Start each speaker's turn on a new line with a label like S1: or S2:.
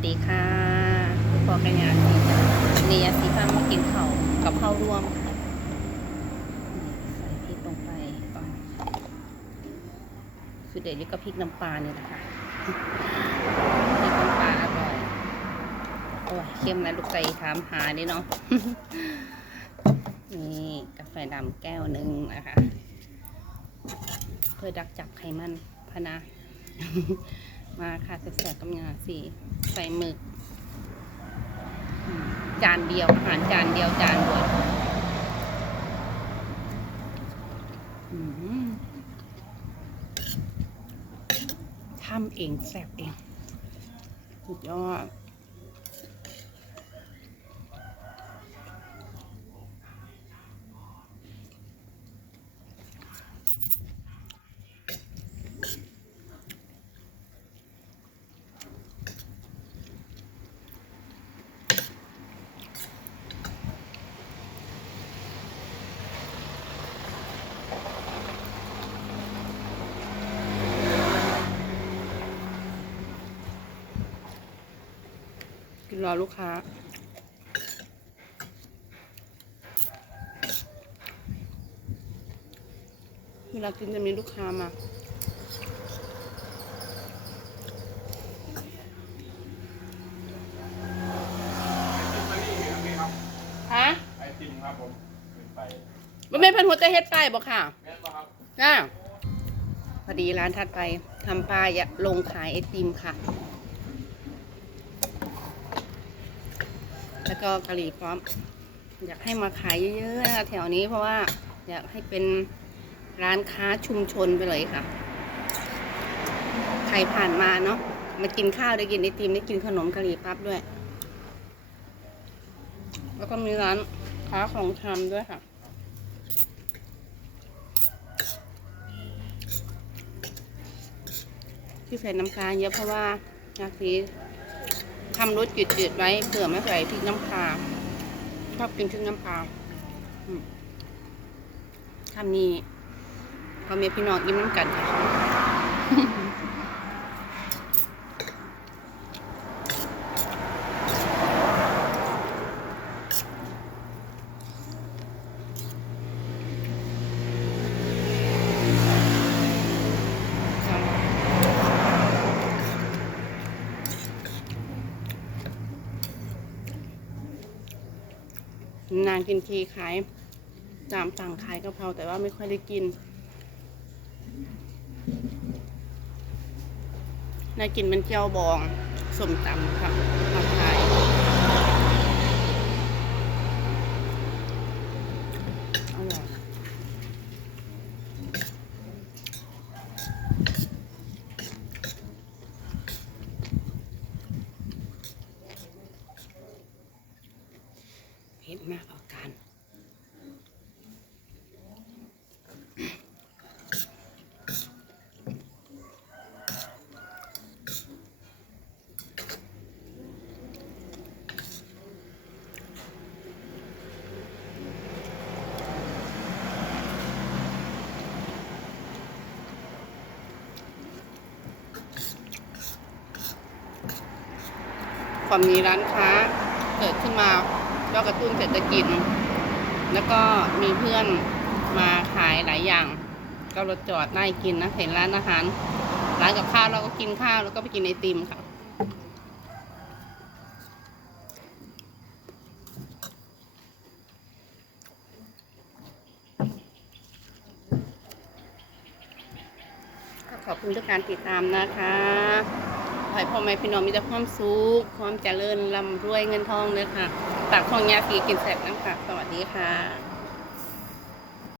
S1: วัสดีค่ะพอกันงานสีเนียสีฟ้ามากินเขากับข้าวร่วมค่ะนี่ใส่พริกลงไปก่อนสุดเด็ดนี่ก็พริกน้ำปลาเนี่ยนะคะพริกน้ำปลาอร่อยโอ้ยเค็มนะลูกใจถามหาดิเนาะนี่กาแฟดำแก้วหนึ่งนะคะ เพื่อดักจับไขมันพนะ มาค่ะแสบๆกังาสีใส่หมึก จานเดียวอาหารจานเดียวจานเดียวอืมทำเองแสบเอง สุดยอด กินรอลูกค้า เวลากินจะมีลูกค้ามาฮะ
S2: ไอติมครับผมเป็นไป
S1: มันไม่เป็นหัวใจเฮ็ดป้ายบอกค่ะ
S2: แม่นปะครับ
S1: จ้าพอดีร้านถัดไปทำป้ายอะลงขายไอติมค่ะ แล้วก็กะหรี่พร้อมอยากให้มาขายเยอะๆนะคะแถวนี้เพราะว่าอยากให้เป็นร้านค้าชุมชนไปเลยค่ะ ใครผ่านมาเนาะมากินข้าวได้กินไอติมได้กินขนมกะหรี่ปั๊บด้วย แล้วก็มีร้านค้าของชำด้วยค่ะ ที่ใส่น้ำปลาเยอะเพราะว่าอยากสี ทำรสจืดๆไว้เผื่อไม่ใส่พริกน้ำปลาชอบกินพริกน้ำปลาอืมทำนี้พอเมียพี่น้องยิ้มน้ำกันค่ะ นางกินทีขายตามสั่งขายกะเพราแต่ว่าไม่ค่อยได้กินนางกินเป็นเจียวบองสมตำค่ะมาขายอร่อย เผ็ดมากเอาการความมีร้านค้าเกิดขึ้นมา ก็กระตุ้นเศรษฐกิจ แล้วก็มีเพื่อนมาขายหลายอย่าง ก็รถจอดได้กินนะ เห็นร้านอาหาร ร้านกับข้าวเราก็กินข้าวแล้วก็ไปกินไอติมค่ะก็ขอบคุณทุกการติดตามนะคะขอให้พ่อแม่พี่น้องมีแต่ความสุข ความเจริญร่ำรวยเงินทองเลยค่ะ ฝากพองยาผีกินแสบน้ำค่ะ สวัสดีค่ะ